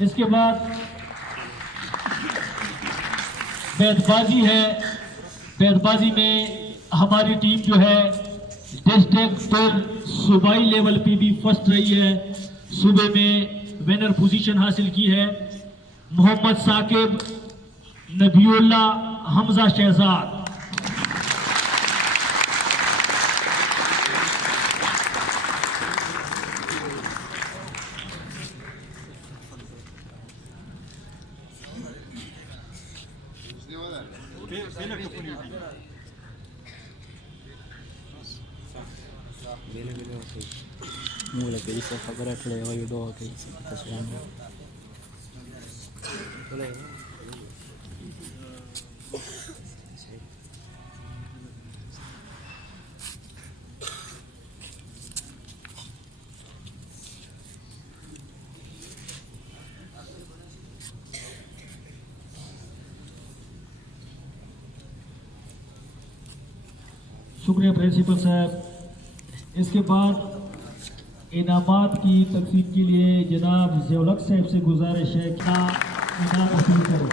इसके बाद बैतबाजी है। बैतबाजी में हमारी टीम जो है डिस्ट्रिक्ट और सूबाई लेवल पे भी फर्स्ट रही है। सूबे में विनर पोजीशन हासिल की है Mohammad Saqib, Nabiullah, Hamza Shahzad. Mulai ke isa kabarat lewat itu ke isa kita selama. शुक्रिया प्रिंसिपल साहब। इसके बाद इनामात की तकसीम के लिए जनाब ज़ियाउल हक साहब से गुजारिश है कि इनाम वसूल करें।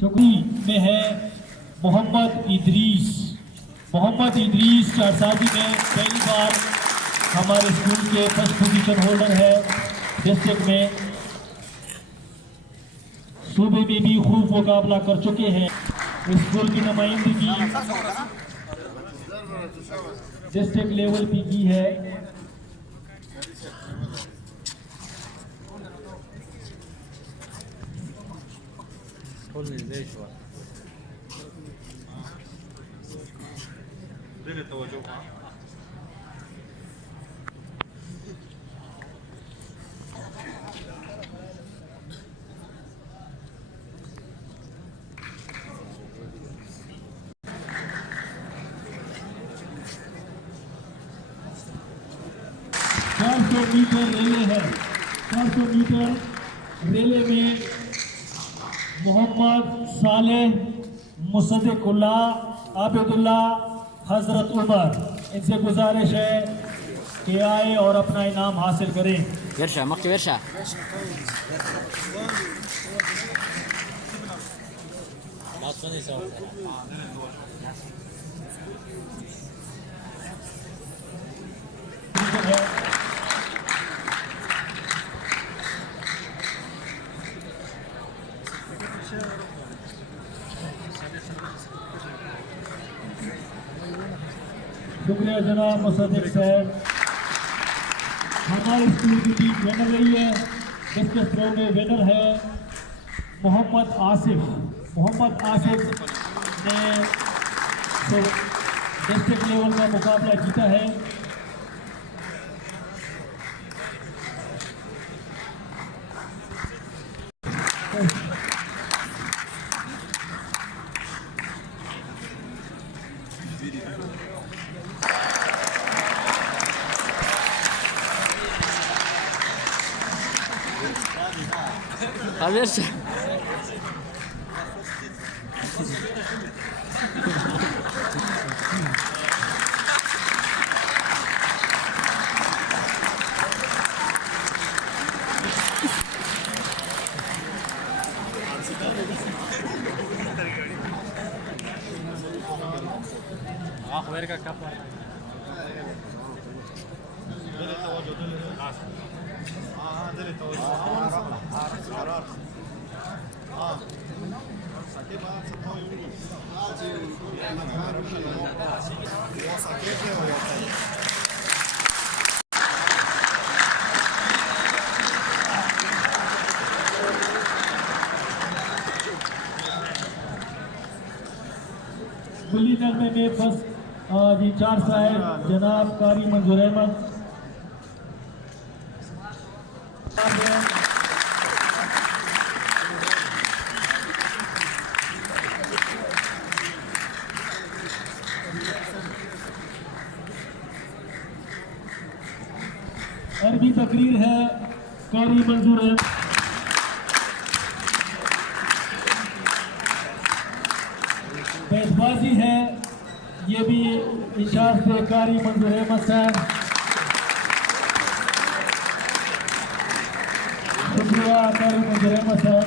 शुक्री में है मोहम्मद इदरीस। मोहम्मद इदरीस चारसाजी में पहली बार हमारे स्कूल के फर्स्ट पोजीशन होल्डर है। डिस्ट्रिक्ट में सूबे में भी खूब मुकाबला कर चुके हैं। स्कूल की नुमाइंदगी डिस्ट्रिक्ट लेवल पे की है। मीटर रेले है। 400 मीटर रेले में मोहम्मद सालेह, मुसद्दिकुल्लाह, आबिदुल्लाह, हजरत उमर, इनसे गुजारिश है कि आए और अपना इनाम हासिल करें। वर्षा मक्की वर्षा शुक्रिया जनाब मुसद्दिक साहब। हमारे स्कूल की टीम विनर रही है। डिस्कस थ्रो में विनर है मोहम्मद आसिफ। मोहम्मद आसिफ ने डिस्ट्रिक्ट लेवल का मुकाबला जीता है। वर्षा Verga, capa. गुल्ली नगमे में फर्स्ट जी 4 साहेब जनाब कारी मंजूर अहमद। अरबी तकरीर है कारी मंजूर अहमद। बैतबाजी है ये भी इशार से कारी मंजूर अहमद साहब। शुक्रिया कारी मंजूर अहमद साहब।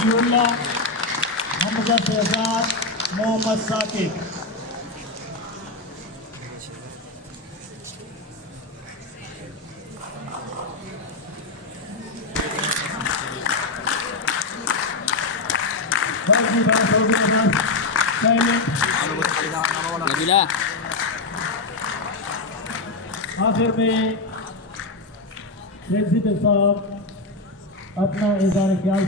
नबीउल्लाह हमजा शहजाद मोहम्मद साकिब। नबीला आखिर में प्रिंसिपल साहब अपना इज़हार ख्याल